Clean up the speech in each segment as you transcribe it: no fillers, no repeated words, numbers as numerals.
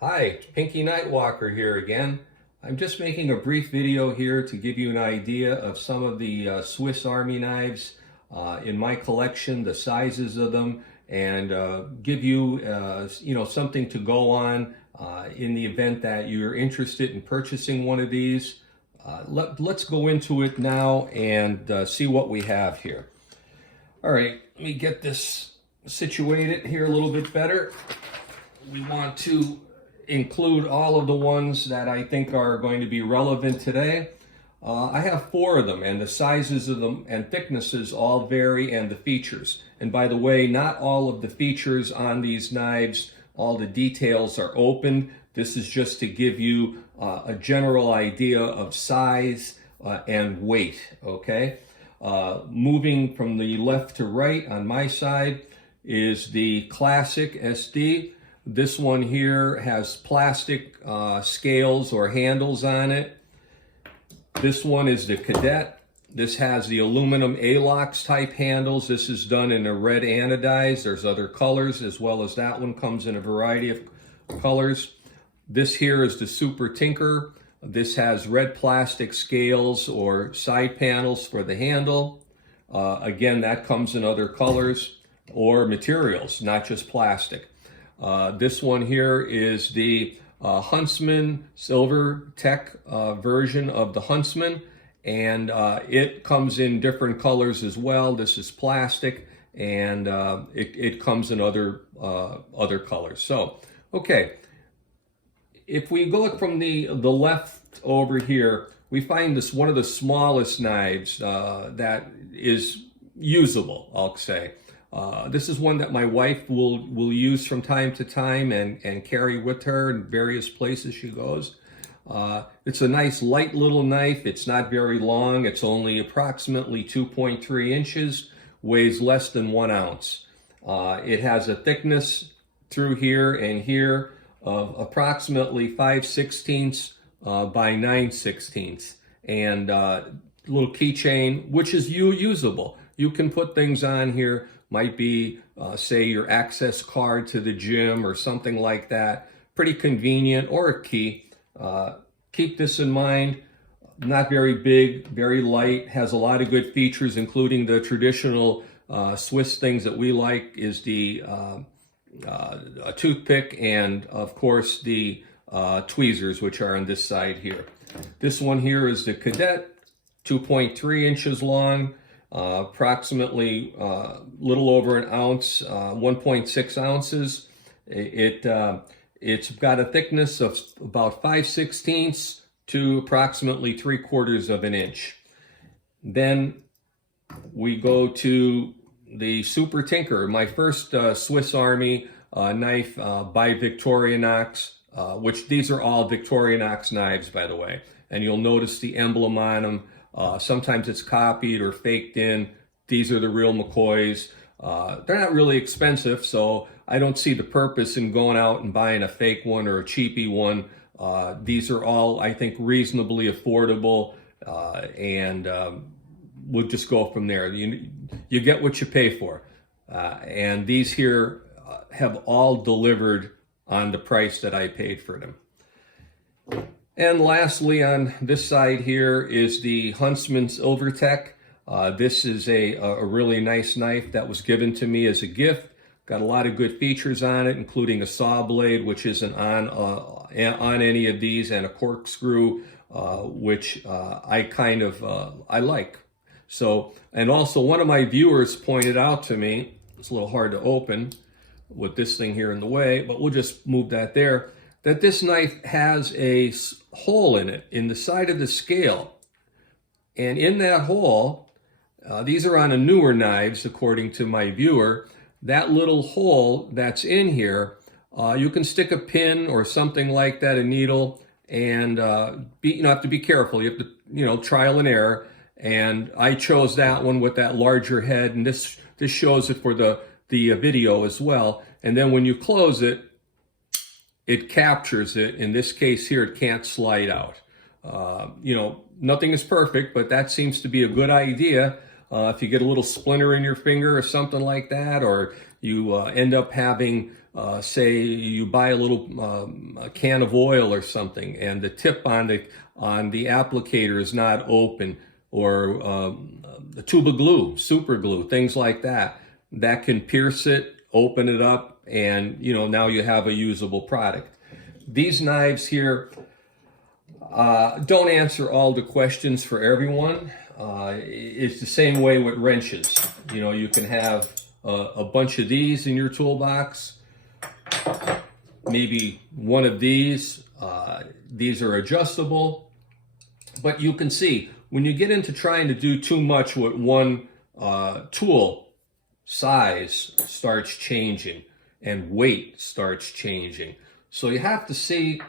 Hi, Pinky Nightwalker here again. I'm just making a brief video here to give you an idea of some of the Swiss Army knives in my collection, the sizes of them, and give you, something to go on in the event that you're interested in purchasing one of these. Let's go into it now and see what we have here. All right, let me get this situated here a little bit better. We want to include all of the ones that I think are going to be relevant today. I have 4 of them, and the sizes of them and thicknesses all vary, and the features. And by the way, not all of the features on these knives, all the details are open. This is just to give you a general idea of size and weight, okay? Moving from the left to right on my side is the Classic SD. This one here has plastic scales or handles on it. This one is the Cadet. This has the aluminum Alox type handles. This is done in a red anodized. There's other colors as well as that one comes in a variety of colors. This here is the Super Tinker. This has red plastic scales or side panels for the handle. Again, that comes in other colors or materials, not just plastic. This one here is the Huntsman SilverTech version of the Huntsman, and it comes in different colors as well. This is plastic, and it comes in other colors. So, okay, if we go from the left over here, we find this one of the smallest knives that is usable, I'll say. This is one that my wife will use from time to time and carry with her in various places she goes. It's a nice light little knife. It's not very long. It's only approximately 2.3 inches, weighs less than 1 ounce. It has a thickness through here and here of approximately 5/16 by 9/16, and little keychain, which is usable. You can put things on here. Might be, say, your access card to the gym or something like that. Pretty convenient, or a key. Keep this in mind. Not very big, very light, has a lot of good features, including the traditional Swiss things that we like is the a toothpick and, of course, the tweezers, which are on this side here. This one here is the Cadet, 2.3 inches long. Approximately little over 1 ounce, 1.6 ounces. It's got a thickness of about 5/16 to approximately 3/4 of an inch. Then we go to the Super Tinker, my first Swiss Army knife by Victorinox, which these are all Victorinox knives, by the way. And you'll notice the emblem on them. Sometimes it's copied or faked in. These are the real McCoys. They're not really expensive, so I don't see the purpose in going out and buying a fake one or a cheapy one. These are all, I think, reasonably affordable, and we'll just go from there. You get what you pay for. And these here have all delivered on the price that I paid for them. And lastly, on this side here is the Huntsman SilverTech. This is a really nice knife that was given to me as a gift. Got a lot of good features on it, including a saw blade, which isn't on any of these, and a corkscrew, which I like. So, and also one of my viewers pointed out to me, it's a little hard to open with this thing here in the way, but we'll just move that there, that this knife has a hole in it, in the side of the scale. And in that hole, these are on a newer knives, according to my viewer, that little hole that's in here, you can stick a pin or something like that, a needle, and you have to be careful. You have to, trial and error. And I chose that one with that larger head, and this shows it for the video as well. And then when you close it, it captures it. In this case here, it can't slide out. Nothing is perfect, but that seems to be a good idea. If you get a little splinter in your finger or something like that, or you end up having say you buy a little a can of oil or something, and the tip on the applicator is not open, or the tube of glue, super glue, things like that, that can pierce it, open it up, and now you have a usable product. These knives here don't answer all the questions for everyone. It's the same way with wrenches. You can have a bunch of these in your toolbox, maybe one of these. These are adjustable, but you can see when you get into trying to do too much with one tool, size starts changing and weight starts changing. So you have to see,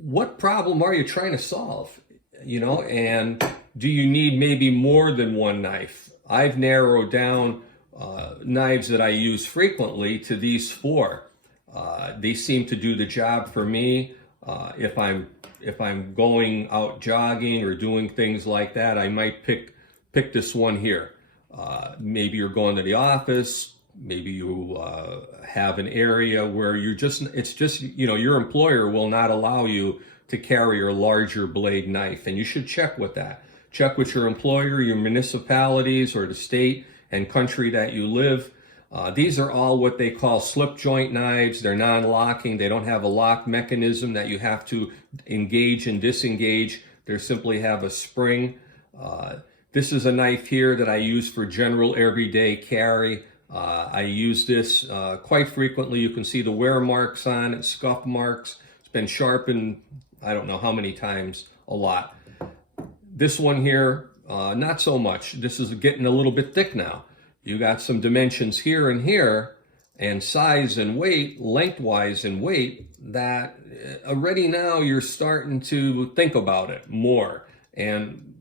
what problem are you trying to solve? And do you need maybe more than one knife? I've narrowed down knives that I use frequently to these 4. They seem to do the job for me. If I'm going out jogging or doing things like that, I might pick this one here. Maybe you're going to the office. Maybe you have an area where your employer will not allow you to carry a larger blade knife, and you should check with that. Check with your employer, your municipalities, or the state and country that you live. These are all what they call slip joint knives. They're non-locking. They don't have a lock mechanism that you have to engage and disengage. They simply have a spring. This is a knife here that I use for general everyday carry. I use this quite frequently. You can see the wear marks on it, scuff marks. It's been sharpened, I don't know how many times, a lot. This one here, not so much. This is getting a little bit thick now. You got some dimensions here and here, and size and weight, lengthwise and weight, that already now you're starting to think about it more. And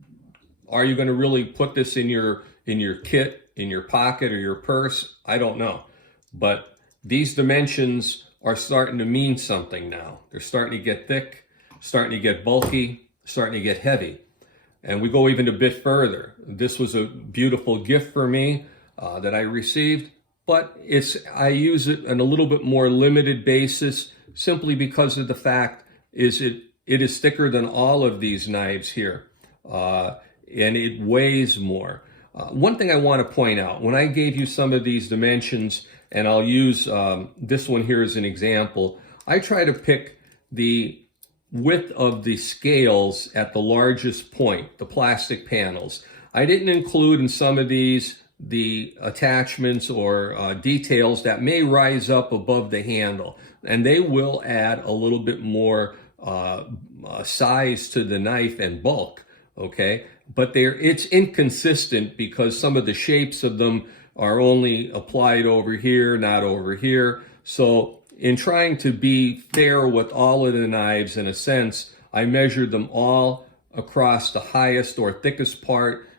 are you going to really put this in your kit, in your pocket or your purse? I don't know. But these dimensions are starting to mean something now. They're starting to get thick, starting to get bulky, starting to get heavy. And we go even a bit further. This was a beautiful gift for me that I received, but I use it on a little bit more limited basis, simply because of the fact it is thicker than all of these knives here, and it weighs more. One thing I want to point out, when I gave you some of these dimensions, and I'll use this one here as an example, I try to pick the width of the scales at the largest point, the plastic panels. I didn't include in some of these the attachments or details that may rise up above the handle, and they will add a little bit more size to the knife and bulk, okay? But it's inconsistent because some of the shapes of them are only applied over here, not over here. So in trying to be fair with all of the knives, in a sense, I measured them all across the highest or thickest part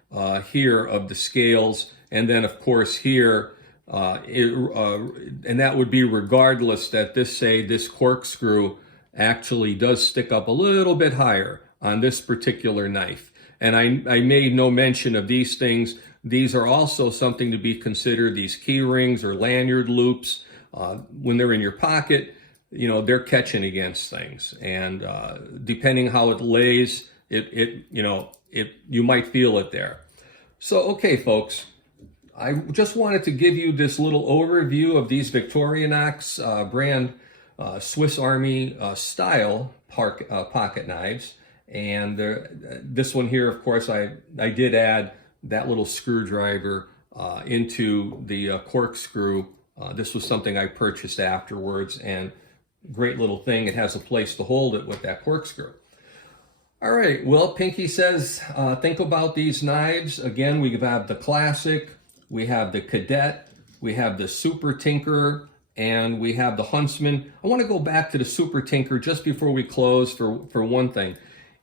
here of the scales, and then of course here, and that would be regardless that this corkscrew actually does stick up a little bit higher on this particular knife. And I made no mention of these things. These are also something to be considered, these key rings or lanyard loops. When they're in your pocket, they're catching against things. And depending how it lays, you might feel it there. So, okay, folks, I just wanted to give you this little overview of these Victorinox brand Swiss Army style pocket knives. And this one here, of course, I did add that little screwdriver into the corkscrew. This was something I purchased afterwards, and great little thing. It has a place to hold it with that corkscrew. All right, well, Pinky says, think about these knives. Again, we have the Classic, we have the Cadet, we have the Super Tinker, and we have the Huntsman. I want to go back to the Super Tinker just before we close for one thing.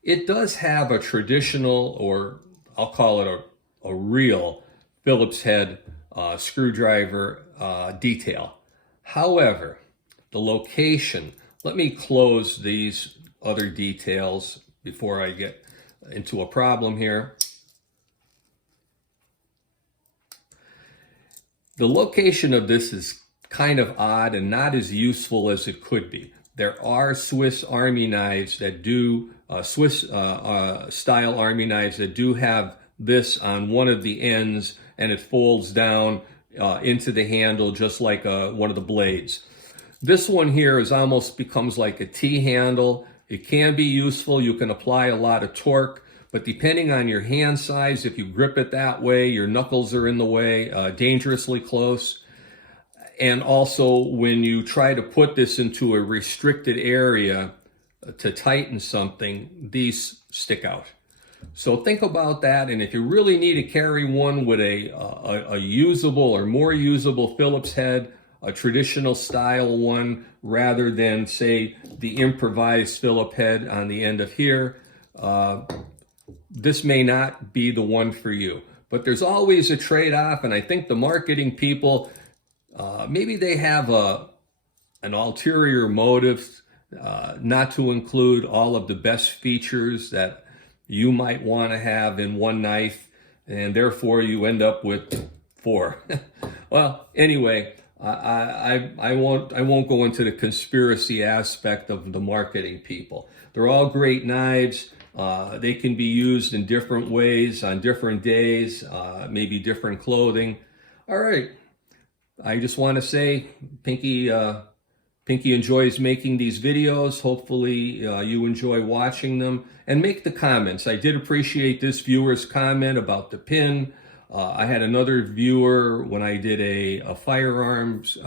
It does have a traditional, or I'll call it a real Phillips head screwdriver detail. However, the location, let me close these other details before I get into a problem here. The location of this is kind of odd and not as useful as it could be. There are Swiss Army knives that do, Swiss style Army knives that do have this on one of the ends, and it folds down into the handle just like one of the blades. This one here is almost becomes like a T-handle. It can be useful. You can apply a lot of torque, but depending on your hand size, if you grip it that way, your knuckles are in the way, dangerously close. And also when you try to put this into a restricted area to tighten something, these stick out. So think about that, and if you really need to carry one with a usable or more usable Phillips head, a traditional style one, rather than, say, the improvised Phillips head on the end of here, this may not be the one for you. But there's always a trade-off, and I think the marketing people, maybe they have an ulterior motive not to include all of the best features that you might want to have in one knife, and therefore you end up with 4. Well, anyway, I won't go into the conspiracy aspect of the marketing people. They're all great knives. They can be used in different ways on different days, maybe different clothing. All right. I just want to say, Pinky enjoys making these videos. Hopefully you enjoy watching them, and make the comments. I did appreciate this viewer's comment about the pin. I had another viewer when I did a firearms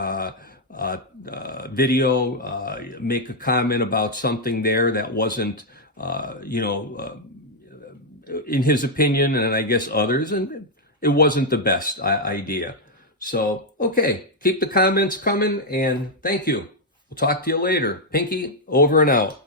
video make a comment about something there that wasn't, in his opinion, and I guess others, and it wasn't the best idea. So, okay, keep the comments coming, and thank you. We'll talk to you later. Pinky, over and out.